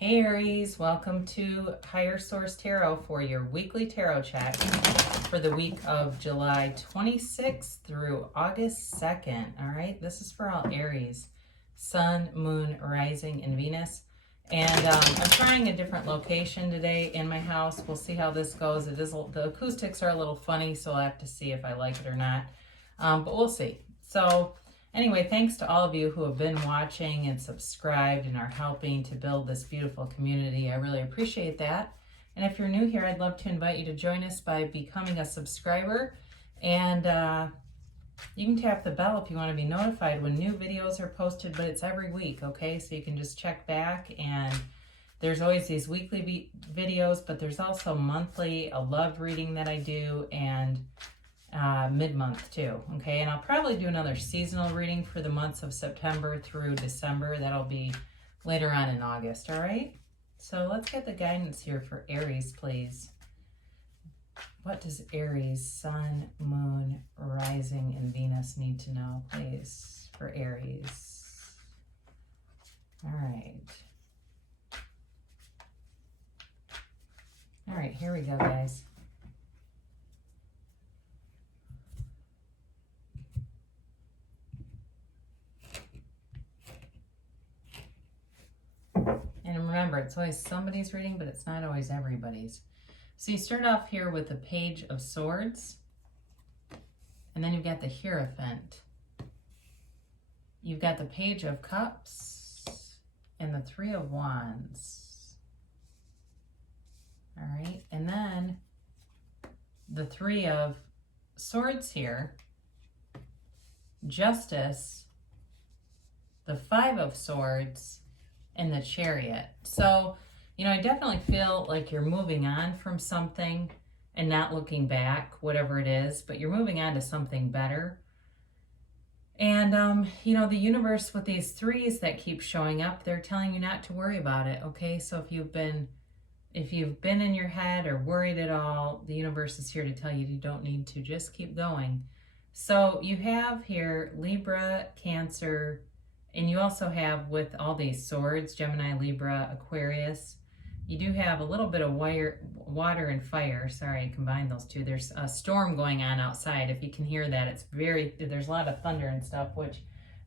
Hey Aries, welcome to Higher Source Tarot for your weekly tarot check for the week of July 26th through August 2nd. All right, this is for all Aries, Sun, Moon, Rising, and Venus. And I'm trying a different location today in my house. We'll see how this goes. The acoustics are a little funny, so I'll have to see if I like it or not. But we'll see. So anyway, thanks to all of you who have been watching and subscribed and are helping to build this beautiful community. I really appreciate that. And if you're new here, I'd love to invite you to join us by becoming a subscriber. And you can tap the bell if you want to be notified when new videos are posted, but it's every week, okay? So you can just check back, and there's always these weekly videos, but there's also monthly, a love reading that I do, and mid-month too, okay? And I'll probably do another seasonal reading for the months of September through December. That'll be later on in August, all right? So let's get the guidance here for Aries, please. What does Aries, Sun, Moon, Rising, and Venus need to know, please, for Aries? All right. All right, here we go, guys. And remember, it's always somebody's reading, but it's not always everybody's. So you start off here with the Page of Swords, and then you've got the Hierophant. You've got the Page of Cups and the Three of Wands. All right, and then the Three of Swords here, Justice, the Five of Swords, and the Chariot. So, you know, I definitely feel like you're moving on from something and not looking back, whatever it is, but you're moving on to something better. And, you know, the universe with these threes that keep showing up, they're telling you not to worry about it, okay? So if you've been in your head or worried at all, the universe is here to tell you you don't need to. Just keep going. So you have here Libra, Cancer, and you also have, with all these swords, Gemini, Libra, Aquarius, you do have a little bit of water and fire. Sorry, I combined those two. There's a storm going on outside. If you can hear that, there's a lot of thunder and stuff, which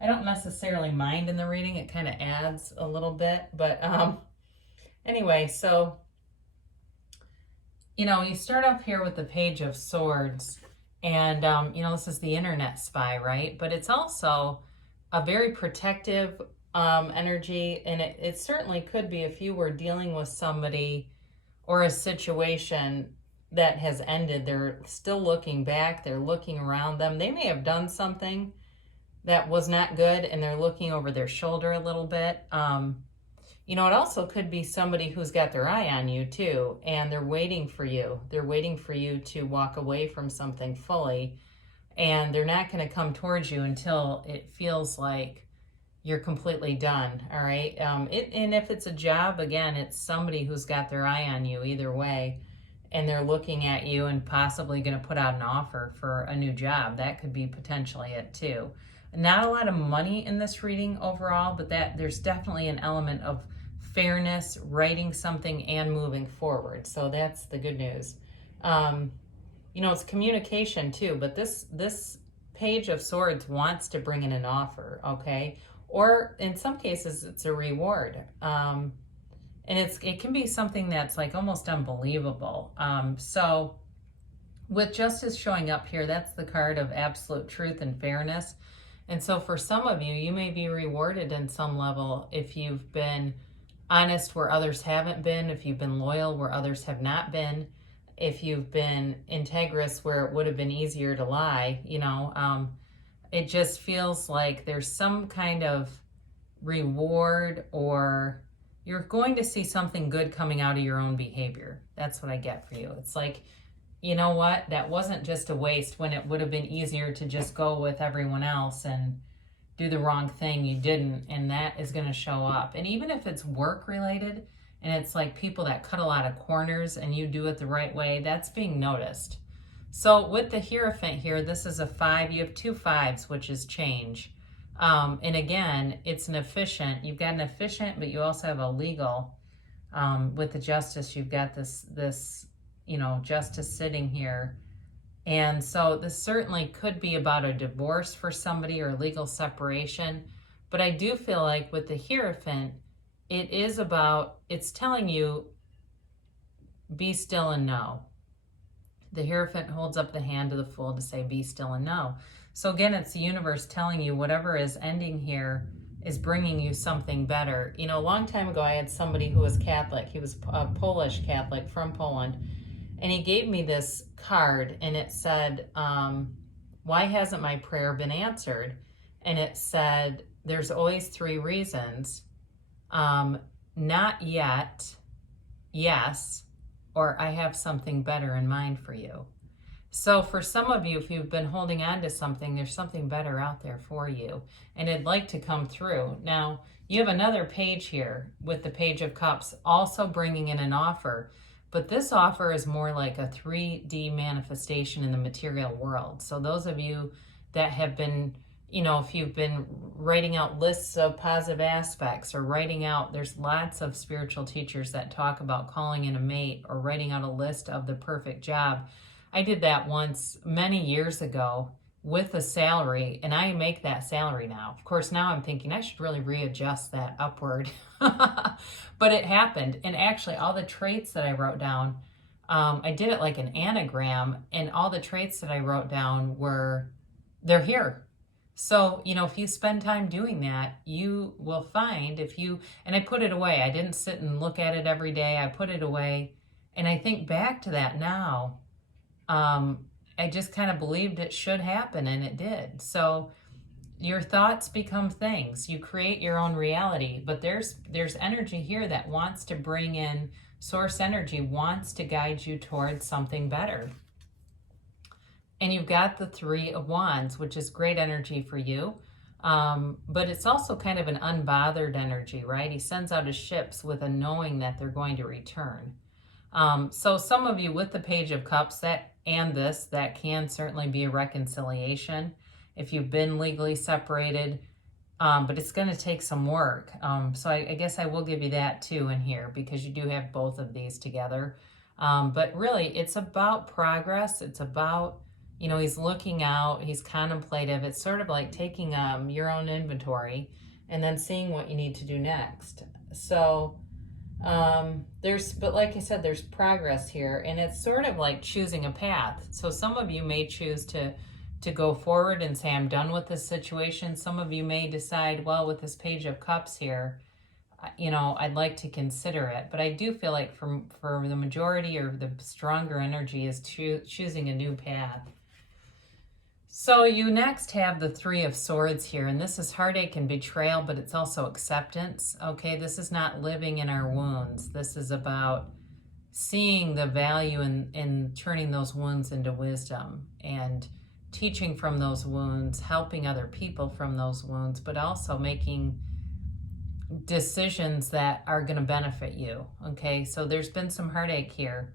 I don't necessarily mind in the reading. It kind of adds a little bit. But anyway, so, you know, you start off here with the Page of Swords. And, you know, this is the internet spy, right? But it's also a very protective energy, and it certainly could be if you were dealing with somebody or a situation that has ended. They're still looking back, they're looking around them. They may have done something that was not good, and they're looking over their shoulder a little bit. You know, it also could be somebody who's got their eye on you too, and they're waiting for you. They're waiting for you to walk away from something fully. And they're not going to come towards you until it feels like you're completely done, all right? And if it's a job, again, it's somebody who's got their eye on you either way, and they're looking at you and possibly going to put out an offer for a new job. That could be potentially it too. Not a lot of money in this reading overall, but there's definitely an element of fairness, writing something, and moving forward. So that's the good news. You know, it's communication too, but this Page of Swords wants to bring in an offer, okay? Or in some cases, it's a reward. And it can be something that's like almost unbelievable. So with Justice showing up here, that's the card of absolute truth and fairness. And so for some of you, you may be rewarded in some level if you've been honest where others haven't been, if you've been loyal where others have not been, if you've been integrous where it would have been easier to lie. You know, it just feels like there's some kind of reward, or you're going to see something good coming out of your own behavior. That's what I get for you. It's like, you know what? That wasn't just a waste when it would have been easier to just go with everyone else and do the wrong thing. You didn't, and that is going to show up. And even if it's work related, and it's like people that cut a lot of corners and you do it the right way, that's being noticed. So with the Hierophant here, this is a 5. You have 2 5s, which is change. And again, it's an efficient. You've got an efficient, but you also have a legal. With the Justice, you've got this Justice sitting here. And so this certainly could be about a divorce for somebody or legal separation. But I do feel like with the Hierophant, it's telling you, be still and know. The Hierophant holds up the hand of the Fool to say, be still and know. So again, it's the universe telling you whatever is ending here is bringing you something better. A long time ago, I had somebody who was Catholic. He was a Polish Catholic from Poland. And he gave me this card, and it said, why hasn't my prayer been answered? And it said, there's always 3 reasons. Not yet, yes, or I have something better in mind for you. So for some of you, if you've been holding on to something, there's something better out there for you, and it'd like to come through. Now, you have another page here with the Page of Cups, also bringing in an offer, but this offer is more like a 3D manifestation in the material world. So those of you that have been, if you've been writing out lists of positive aspects or there's lots of spiritual teachers that talk about calling in a mate or writing out a list of the perfect job. I did that once many years ago with a salary, and I make that salary now. Of course, now I'm thinking I should really readjust that upward. But it happened. And actually, all the traits that I wrote down, I did it like an anagram, and all the traits that I wrote down they're here. So, if you spend time doing that, you will find and I put it away. I didn't sit and look at it every day. I put it away. And I think back to that now. I just kind of believed it should happen, and it did. So your thoughts become things. You create your own reality, but there's energy here that wants to bring in, source energy wants to guide you towards something better. And you've got the 3 of Wands, which is great energy for you. But it's also kind of an unbothered energy, right? He sends out his ships with a knowing that they're going to return. So some of you with the Page of Cups, that can certainly be a reconciliation if you've been legally separated, but it's going to take some work. So I guess I will give you that too in here, because you do have both of these together. But really, it's about progress. It's about, he's looking out, he's contemplative. It's sort of like taking your own inventory and then seeing what you need to do next. So but like I said, there's progress here, and it's sort of like choosing a path. So some of you may choose to go forward and say, I'm done with this situation. Some of you may decide, well, with this Page of Cups here, I'd like to consider it. But I do feel like for the majority, or the stronger energy, is choosing a new path. So you next have the 3 of Swords here, and this is heartache and betrayal, but it's also acceptance. Okay, this is not living in our wounds. This is about seeing the value in turning those wounds into wisdom, and teaching from those wounds, helping other people from those wounds, but also making decisions that are going to benefit you. Okay, so there's been some heartache here.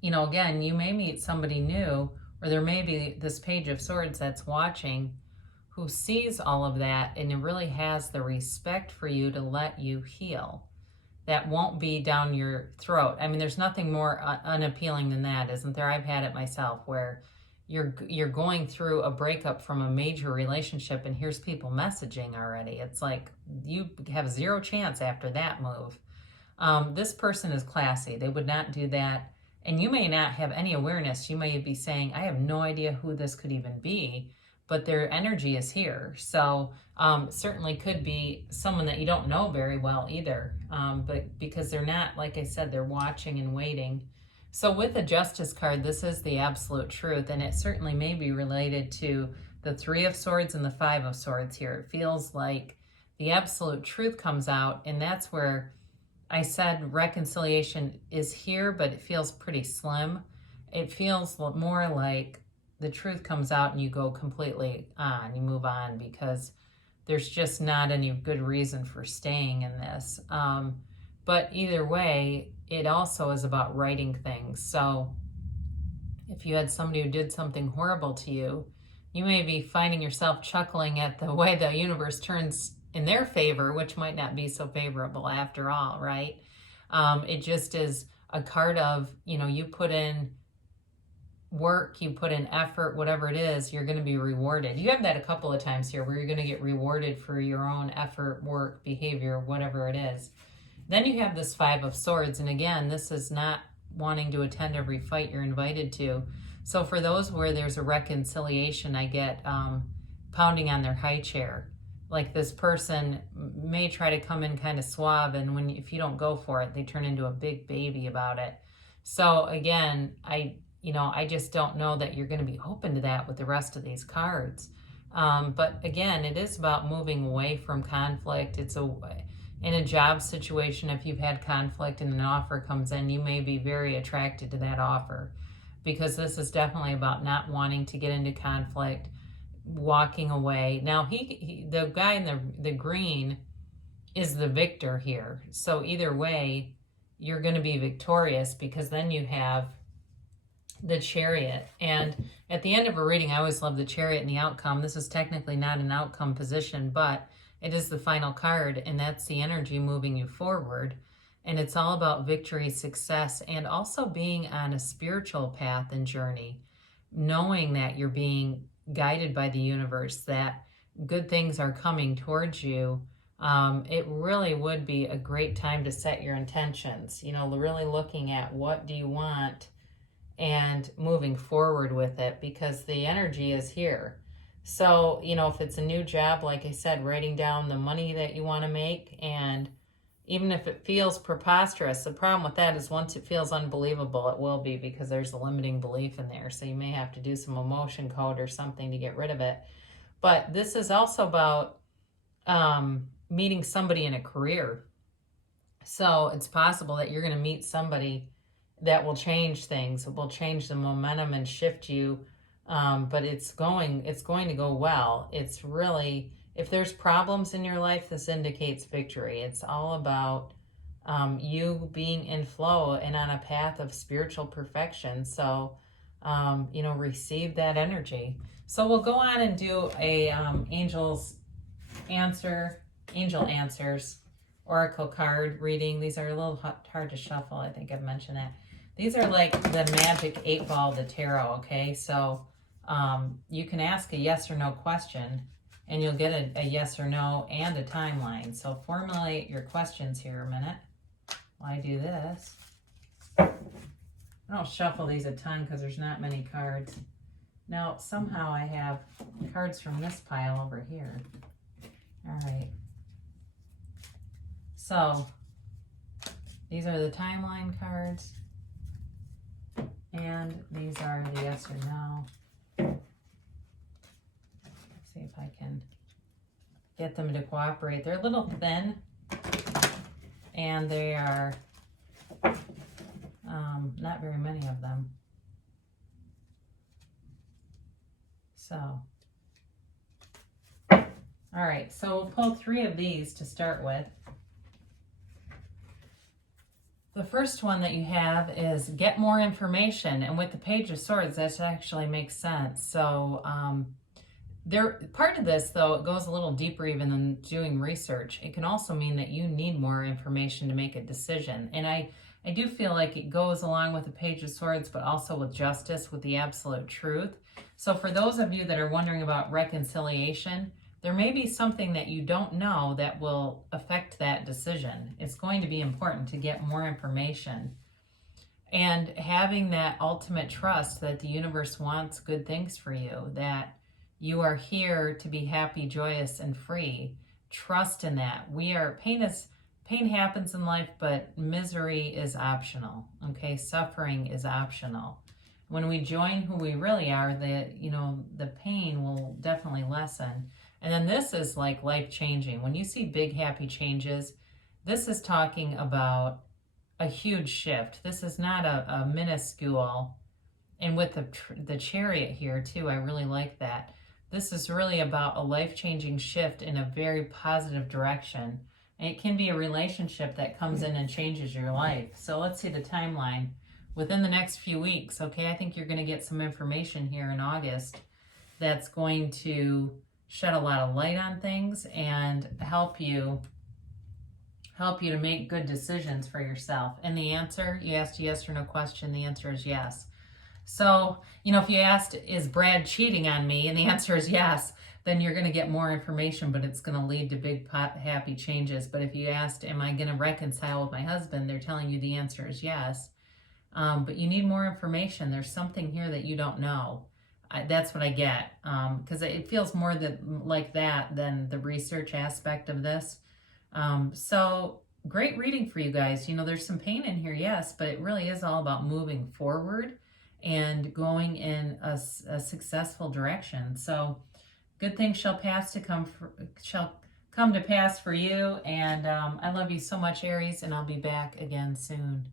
Again, you may meet somebody new, or there may be this Page of Swords that's watching, who sees all of that and really has the respect for you to let you heal. That won't be down your throat. I mean, there's nothing more unappealing than that, isn't there? I've had it myself, where you're going through a breakup from a major relationship, and here's people messaging already. It's like you have 0 chance after that move. This person is classy. They would not do that. And you may not have any awareness. You may be saying, I have no idea who this could even be, but their energy is here. So certainly could be someone that you don't know very well either, but because they're not, like I said, they're watching and waiting. So with the Justice card, this is the absolute truth, and it certainly may be related to the 3 of Swords and the 5 of Swords here. It feels like the absolute truth comes out, and that's where I said reconciliation is here, but it feels pretty slim. It feels more like the truth comes out and you go completely on, you move on, because there's just not any good reason for staying in this. But either way, it also is about righting things. So if you had somebody who did something horrible to you, you may be finding yourself chuckling at the way the universe turns in their favor, which might not be so favorable after all, right? It just is a card of, you put in work, you put in effort, whatever it is, you're going to be rewarded. You have that a couple of times here where you're going to get rewarded for your own effort, work, behavior, whatever it is. Then you have this Five of Swords. And again, this is not wanting to attend every fight you're invited to. So for those where there's a reconciliation, I get pounding on their high chair. Like this person may try to come in kind of suave, and if you don't go for it, they turn into a big baby about it. So again, I just don't know that you're going to be open to that with the rest of these cards. But again, it is about moving away from conflict. In a job situation, if you've had conflict and an offer comes in, you may be very attracted to that offer, because this is definitely about not wanting to get into conflict, walking away. Now, the guy in the green is the victor here. So either way, you're going to be victorious, because then you have the Chariot. And at the end of a reading, I always love the Chariot and the outcome. This is technically not an outcome position, but it is the final card, and that's the energy moving you forward. And it's all about victory, success, and also being on a spiritual path and journey, knowing that you're being guided by the universe, that good things are coming towards you. It really would be a great time to set your intentions, really looking at what do you want and moving forward with it, because the energy is here. So, if it's a new job, like I said, writing down the money that you want to make, and even if it feels preposterous, the problem with that is once it feels unbelievable, it will be, because there's a limiting belief in there. So you may have to do some emotion code or something to get rid of it. But this is also about meeting somebody in a career. So it's possible that you're going to meet somebody that will change things. It will change the momentum and shift you. But it's going to go well. It's really, if there's problems in your life, this indicates victory. It's all about you being in flow and on a path of spiritual perfection. So, receive that energy. So we'll go on and do a angel answers oracle card reading. These are a little hard to shuffle. I think I've mentioned that. These are like the magic 8-ball of the tarot. Okay, so you can ask a yes or no question, and you'll get a yes or no and a timeline. So formulate your questions here a minute while I do this. I don't shuffle these a ton because there's not many cards. Now, somehow I have cards from this pile over here. All right. So these are the timeline cards, and these are the yes or no. Let's see if I can get them to cooperate. They're a little thin, and they are not very many of them. So, all right, so we'll pull 3 of these to start with. The first one that you have is get more information, and with the Page of Swords, that actually makes sense. So part of this, though, it goes a little deeper even than doing research. It can also mean that you need more information to make a decision. And I do feel like it goes along with the Page of Swords, but also with justice, with the absolute truth. So for those of you that are wondering about reconciliation, there may be something that you don't know that will affect that decision. It's going to be important to get more information. And having that ultimate trust that the universe wants good things for you, that you are here to be happy, joyous, and free. Trust in that. Pain happens in life, but misery is optional. Okay, suffering is optional. When we join who we really are, the pain will definitely lessen. And then this is like life-changing. When you see big, happy changes, this is talking about a huge shift. This is not a minuscule. And with the Chariot here, too, I really like that. This is really about a life-changing shift in a very positive direction. And it can be a relationship that comes in and changes your life. So let's see the timeline. Within the next few weeks, okay, I think you're going to get some information here in August that's going to shed a lot of light on things and help you help you to make good decisions for yourself. And the answer, you asked a yes or no question, the answer is yes. So, if you asked, is Brad cheating on me? And the answer is yes, then you're going to get more information, but it's going to lead to big, happy changes. But if you asked, am I going to reconcile with my husband? They're telling you the answer is yes. But you need more information. There's something here that you don't know. That's what I get. Because it feels more like that than the research aspect of this. So great reading for you guys. There's some pain in here, yes, but it really is all about moving forward and going in a successful direction. So good things shall come to pass for you. And I love you so much, Aries, and I'll be back again soon.